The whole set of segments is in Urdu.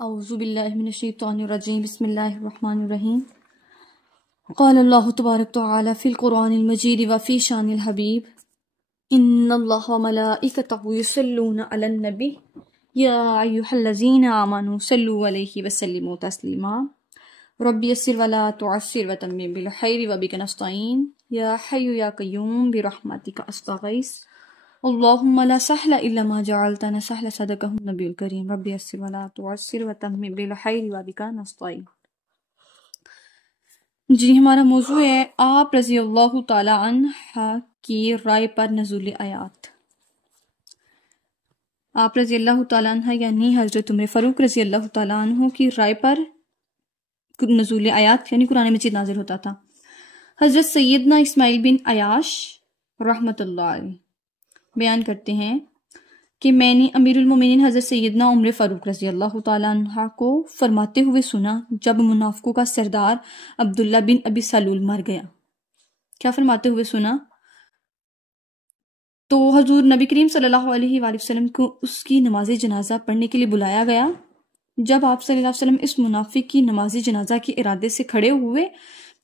اعوذ باللہ من الشیطان الرجیم بسم اللہ الرحمن الرحیم قال اللہ تبارک تعالی فی القرآن المجید وفی شان الحبیب ان اللہ وملائکتہ یصلون علی النبی یا ایہا الذین آمنوا صلوا علیہ وسلموا تسلیما رب یسر ولا تعسر وتمم بالخیر وبک نستعین یا حی یا قیوم برحمتک استغیث اللہم لا سہل الا ما جعلتہ سہل صدقہ النبی الکریم رب یسر ولا تعسر وتمم بالخیر وبک نستعین۔ جی ہمارا موضوع ہے آپ رضی اللہ تعالی عنہ کی رائے پر نزول آیات۔ آپ رضی اللہ تعالی عنہ یعنی حضرت عمر فاروق رضی اللہ تعالی عنہ کی رائے پر نزول آیات یعنی قرآن مجید نازل ہوتا تھا۔ حضرت سیدنا اسماعیل بن عیاش رحمۃ اللہ علیہ بیان کرتے ہیں کہ میں نے امیر المومنین حضرت سیدنا عمر فاروق رضی اللہ تعالیٰ عنہ کو فرماتے ہوئے سنا جب منافقوں کا سردار عبداللہ بن ابی سلول مر گیا۔ کیا فرماتے ہوئے سنا؟ تو حضور نبی کریم صلی اللہ علیہ وآلہ وسلم کو اس کی نماز جنازہ پڑھنے کے لیے بلایا گیا۔ جب آپ صلی اللہ علیہ وسلم اس منافق کی نماز جنازہ کے ارادے سے کھڑے ہوئے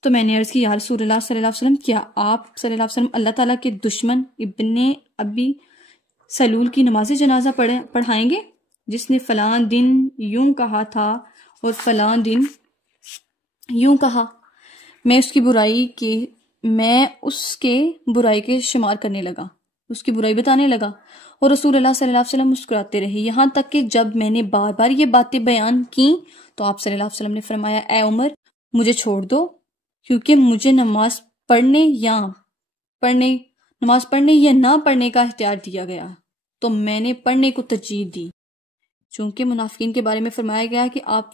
تو میں نے عرض کی یا رسول اللہ صلی اللہ علیہ وسلم کیا آپ صلی اللہ علیہ وسلم اللہ تعالیٰ کے دشمن ابن ابی سلول کی نماز جنازہ پڑھائیں گے جس نے فلاں دن یوں کہا تھا اور فلاں دن یوں کہا؟ میں اس کے برائی کے شمار کرنے لگا، اس کی برائی بتانے لگا اور رسول اللہ صلی اللہ علیہ وسلم مسکراتے رہے، یہاں تک کہ جب میں نے بار بار یہ باتیں بیان کی تو آپ صلی اللہ علیہ وسلم نے فرمایا اے عمر مجھے چھوڑ دو، کیونکہ مجھے نماز پڑھنے یا نہ پڑھنے کا اختیار دیا گیا تو میں نے پڑھنے کو ترجیح دی، چونکہ منافقین کے بارے میں فرمایا گیا کہ آپ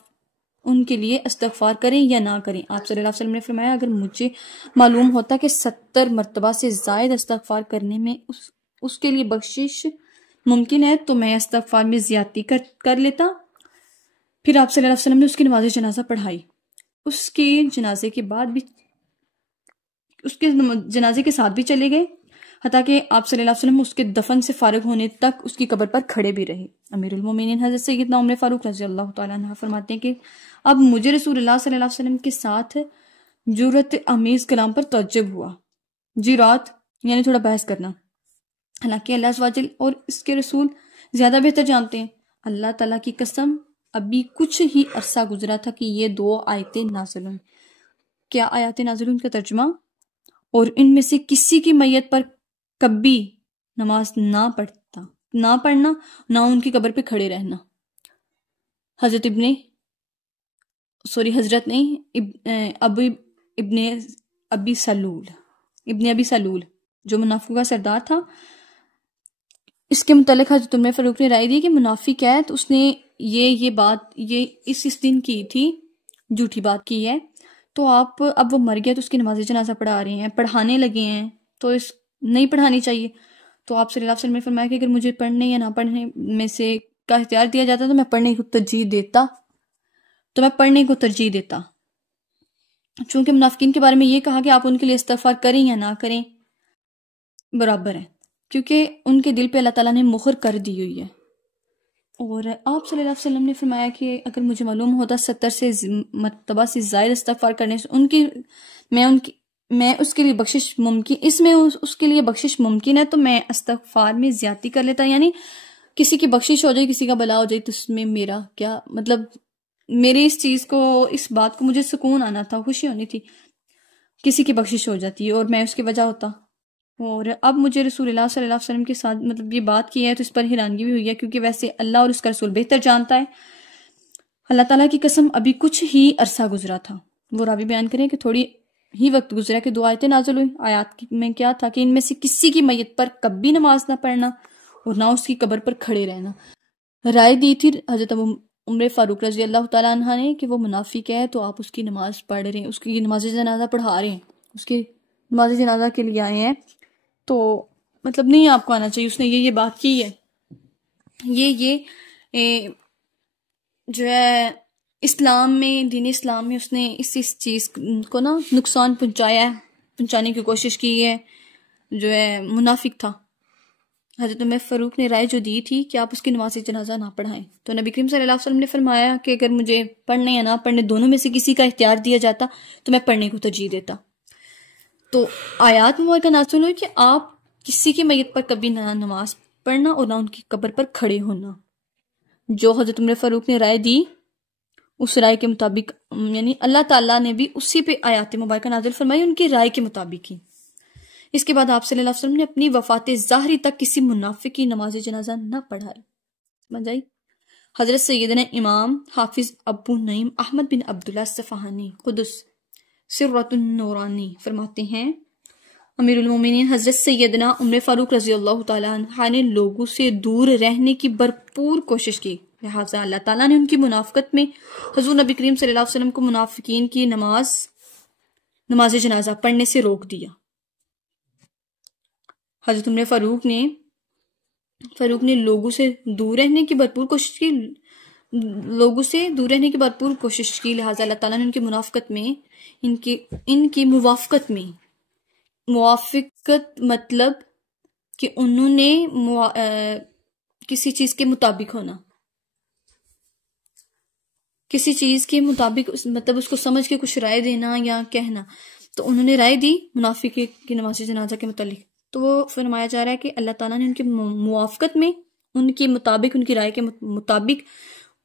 ان کے لیے استغفار کریں یا نہ کریں۔ آپ صلی اللہ علیہ وسلم نے فرمایا اگر مجھے معلوم ہوتا کہ 70 مرتبہ سے زائد استغفار کرنے میں اس کے لیے بخشش ممکن ہے تو میں استغفار میں زیادتی کر لیتا۔ پھر آپ صلی اللہ علیہ وسلم نے اس کی نماز جنازہ پڑھائی۔ اس کے جنازے کے ساتھ بھی چلے گئے حتیٰ کہ آپ صلی اللہ علیہ وسلم اس کے دفن سے فارغ ہونے تک اس کی قبر پر کھڑے بھی رہے۔ امیر المومنین حضرت سیدنا عمر فاروق رضی اللہ تعالیٰ عنہ فرماتے ہیں کہ اب مجھے رسول اللہ صلی اللہ علیہ وسلم کے ساتھ جرأت آمیز کلام پر تعجب ہوا۔ جرات یعنی تھوڑا بحث کرنا، حالانکہ اللہ عز و جل اور اس کے رسول زیادہ بہتر جانتے ہیں۔ اللہ تعالیٰ کی قسم ابھی کچھ ہی عرصہ گزرا تھا کہ یہ 2 آیتیں نازل ہوئیں۔ کیا آیات نازل ہوئیں؟ ان کا ترجمہ اور ان میں سے کسی کی میت پر کبھی نماز نہ پڑھنا نہ ان کی قبر پہ کھڑے رہنا۔ حضرت ابن ابی سلول جو منافقوں کا سردار تھا، اس کے متعلق حضرت عمر فاروق نے رائے دی کہ منافق ہے تو اس نے یہ بات اس دن کی تھی، جھوٹی بات کی ہے، تو اب وہ مر گیا تو اس کی نماز جنازہ پڑھانے لگے ہیں تو نہیں پڑھانی چاہیے۔ تو آپ صلی اللہ علیہ وسلم نے فرمایا کہ اگر مجھے پڑھنے یا نہ پڑھنے میں سے کا اختیار دیا جاتا تو میں پڑھنے کو ترجیح دیتا، چونکہ منافقین کے بارے میں یہ کہا کہ آپ ان کے لیے استغفار کریں یا نہ کریں برابر ہے، کیونکہ ان کے دل پہ اللہ تعالیٰ نے مہر کر دی ہوئی ہے۔ اور آپ صلی اللہ علیہ وسلم نے فرمایا کہ اگر مجھے معلوم ہوتا 70 مرتبہ سے زائد استغفار کرنے سے میں اس کے لیے بخشش ممکن ہے تو میں استغفار میں زیادتی کر لیتا، یعنی کسی کی بخشش ہو جائے، کسی کا بلا ہو جائے تو اس میں میرا کیا مطلب، میرے اس بات کو مجھے سکون آنا تھا، خوشی ہونی تھی، کسی کی بخشش ہو جاتی اور میں اس کی وجہ ہوتا۔ اور اب مجھے رسول اللہ صلی اللہ علیہ وسلم کے ساتھ مطلب یہ بات کی ہے تو اس پر حیرانگی بھی ہوئی ہے، کیونکہ ویسے اللہ اور اس کا رسول بہتر جانتا ہے۔ اللہ تعالیٰ کی قسم ابھی کچھ ہی عرصہ گزرا تھا، وہ راوی بیان کریں کہ تھوڑی ہی وقت گزرا کہ 2 آیتیں نازل ہوئی۔ آیات میں کیا تھا کہ ان میں سے کسی کی میت پر کبھی نماز نہ پڑھنا اور نہ اس کی قبر پر کھڑے رہنا۔ رائے دی تھی حضرت عمر فاروق رضی اللہ تعالیٰ عنہ نے کہ وہ منافق ہے تو آپ اس کی نماز پڑھ رہے ہیں، اس کی نماز جنازہ پڑھا رہے ہیں، اس کی نماز جنازہ کے لیے آئے ہیں تو مطلب نہیں آپ کو آنا چاہیے۔ اس نے یہ بات کی ہے، یہ جو ہے دین اسلام میں اس نے اس چیز کو نا نقصان پہنچانے کی کوشش کی ہے، جو ہے منافق تھا۔ حضرت عمر فاروق نے رائے جو دی تھی کہ آپ اس کی نماز جنازہ نہ پڑھائیں، تو نبی کریم صلی اللہ علیہ وسلم نے فرمایا کہ اگر مجھے پڑھنے یا نہ پڑھنے دونوں میں سے کسی کا اختیار دیا جاتا تو میں پڑھنے کو ترجیح دیتا۔ تو آیات مبارکہ نازل ہوئی کہ آپ کسی کی میت پر کبھی نہ نماز پڑھنا اور نہ ان کی قبر پر کھڑے ہونا۔ جو حضرت عمر فاروق نے رائے دی اس رائے کے مطابق، یعنی اللہ تعالیٰ نے بھی اسی پہ آیات مبارکہ نازل فرمائی ان کی رائے کے مطابق ہی۔ اس کے بعد آپ صلی اللہ علیہ وسلم نے اپنی وفات ظاہری تک کسی منافق کی نماز جنازہ نہ پڑھائی۔ سمجھ آئی؟ حضرت سیدنا امام حافظ ابو نعیم احمد بن عبداللہ الصفہانی قدس سرۃ النورانی فرماتے ہیں امیر المومنین حضرت سیدنا عمر فاروق رضی اللہ تعالیٰ عنہ نے لوگوں سے دور رہنے کی بھرپور کوشش کی، لہٰذا اللہ تعالیٰ نے ان کی منافقت میں حضور نبی کریم صلی اللہ علیہ وسلم کو منافقین کی نماز جنازہ پڑھنے سے روک دیا۔ حضرت عمر فاروق نے لوگوں سے دور رہنے کی بھرپور کوشش کی، لہٰذا اللہ تعالیٰ نے ان کی منافقت میں ان کی موافقت مطلب کہ انہوں نے کسی چیز کے مطابق ہونا، کسی چیز کے مطابق مطلب اس کو سمجھ کے کچھ رائے دینا یا کہنا، تو انہوں نے رائے دی منافق کی نماز جنازہ کے متعلق، تو وہ فرمایا جا رہا ہے کہ اللہ تعالیٰ نے ان کی موافقت میں ان کے مطابق، ان کی رائے کے مطابق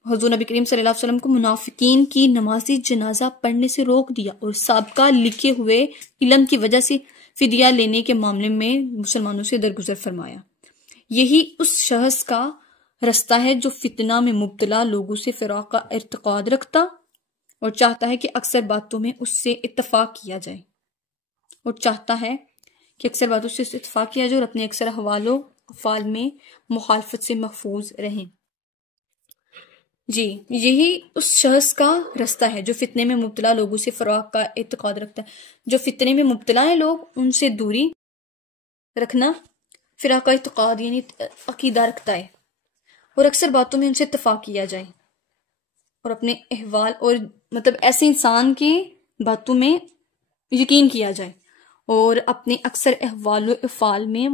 حضور نبی کریم صلی اللہ علیہ وسلم کو منافقین کی نماز جنازہ پڑھنے سے روک دیا، اور سابقہ لکھے ہوئے علم کی وجہ سے فدیہ لینے کے معاملے میں مسلمانوں سے درگزر فرمایا۔ یہی اس شخص کا رستہ ہے جو فتنہ میں مبتلا لوگوں سے فراق کا اعتقاد رکھتا اور چاہتا ہے کہ اکثر باتوں میں اس سے اتفاق کیا جائے، اور اپنے اکثر احوال و افعال میں مخالفت سے محفوظ رہیں۔ جی، یہی اس شخص کا رستہ ہے جو فتنے میں مبتلا لوگوں سے فراق کا اعتقاد رکھتا ہے۔ جو فتنے میں مبتلا ہیں لوگ، ان سے دوری رکھنا، فراق کا اعتقاد یعنی عقیدہ رکھتا ہے، اور اکثر باتوں میں ان سے اتفاق کیا جائے، اور اپنے احوال اور مطلب ایسے انسان کی باتوں میں یقین کیا جائے، اور اپنے اکثر احوال و افعال میں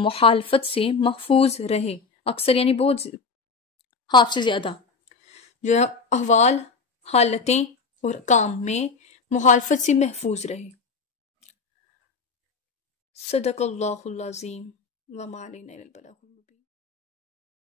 مخالفت سے محفوظ رہے۔ اکثر یعنی بہت، ہاف سے زیادہ، جو ہے احوال، حالتیں اور کام میں مخالفت سے محفوظ رہے۔ صدق اللہ العظیم وما علینا الا البلاغ المبین۔